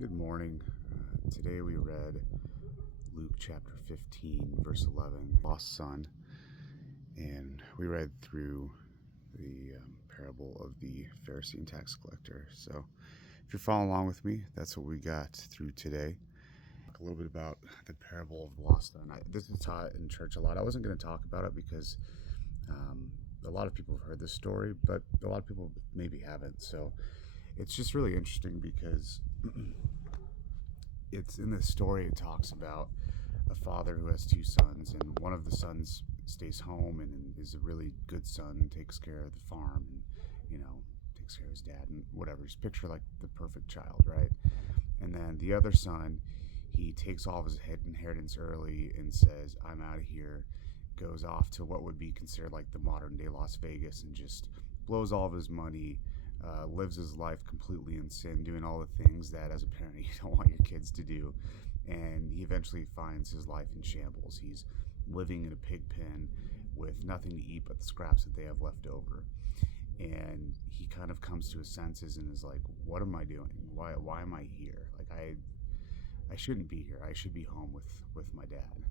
Good morning. Today we read Luke chapter 15, verse 11, Lost Son, and we read through the parable of the Pharisee and tax collector. So if you're following along with me, that's what we got through today. Talk a little bit about the parable of the lost son. This is taught in church a lot. I wasn't going to talk about it because a lot of people have heard this story, but a lot of people maybe haven't. So it's just really interesting because it's in this story. It talks about a father who has two sons, and one of the sons stays home and is a really good son, takes care of the farm, and takes care of his dad and whatever. Just picture like the perfect child, right? And then the other son, he takes all of his inheritance early and says, "I'm out of here." Goes off to what would be considered like the modern day Las Vegas and just blows all of his money. Lives his life completely in sin, doing all the things that as a parent you don't want your kids to do. And he eventually finds his life in shambles. He's living in a pig pen with nothing to eat but the scraps that they have left over. And he kind of comes to his senses and is like, what am I doing? Why am I here? Like I shouldn't be here. I should be home with my dad.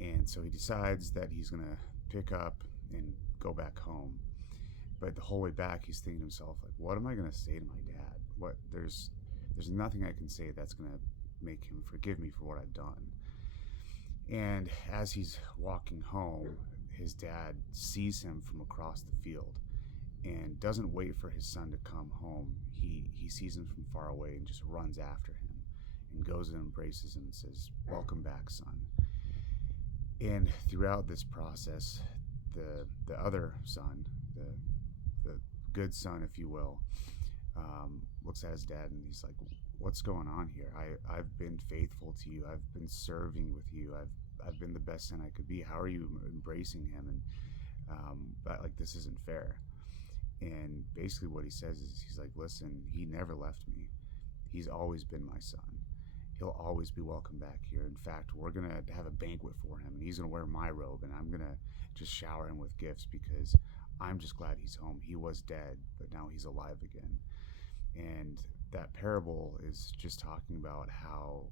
And so he decides that he's going to pick up and go back home. But the whole way back, he's thinking to himself, like, what am I going to say to my dad? There's nothing I can say that's going to make him forgive me for what I've done. And as he's walking home, his dad sees him from across the field and doesn't wait for his son to come home. He sees him from far away and just runs after him and goes and embraces him and says, "Welcome back, son." And throughout this process, the other son, the good son, if you will, looks at his dad and he's like, "What's going on here? I've been faithful to you. I've been serving with you. I've been the best son I could be. How are you embracing him? And this isn't fair." And basically what he says is, he's like, "Listen, he never left me. He's always been my son. He'll always be welcome back here. In fact, we're going to have a banquet for him, and he's going to wear my robe, and I'm going to just shower him with gifts because I'm just glad he's home. He was dead, but now he's alive again." And that parable is just talking about how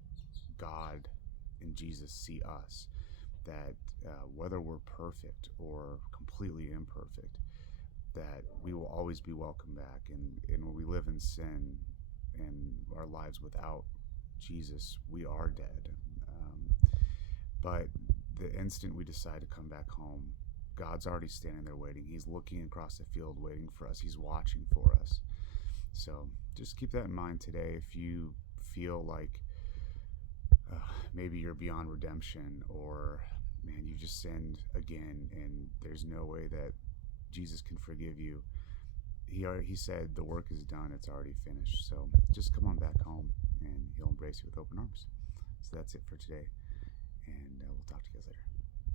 God and Jesus see us, that whether we're perfect or completely imperfect, that we will always be welcome back. And when we live in sin and our lives without Jesus, we are dead. But the instant we decide to come back home, God's already standing there waiting. He's looking across the field waiting for us. He's watching for us. So just keep that in mind today. If you feel like maybe you're beyond redemption, or man, you just sinned again and there's no way that Jesus can forgive you, he said the work is done. It's already finished. So just come on back home and he'll embrace you with open arms. So that's it for today, and we'll talk to you guys later.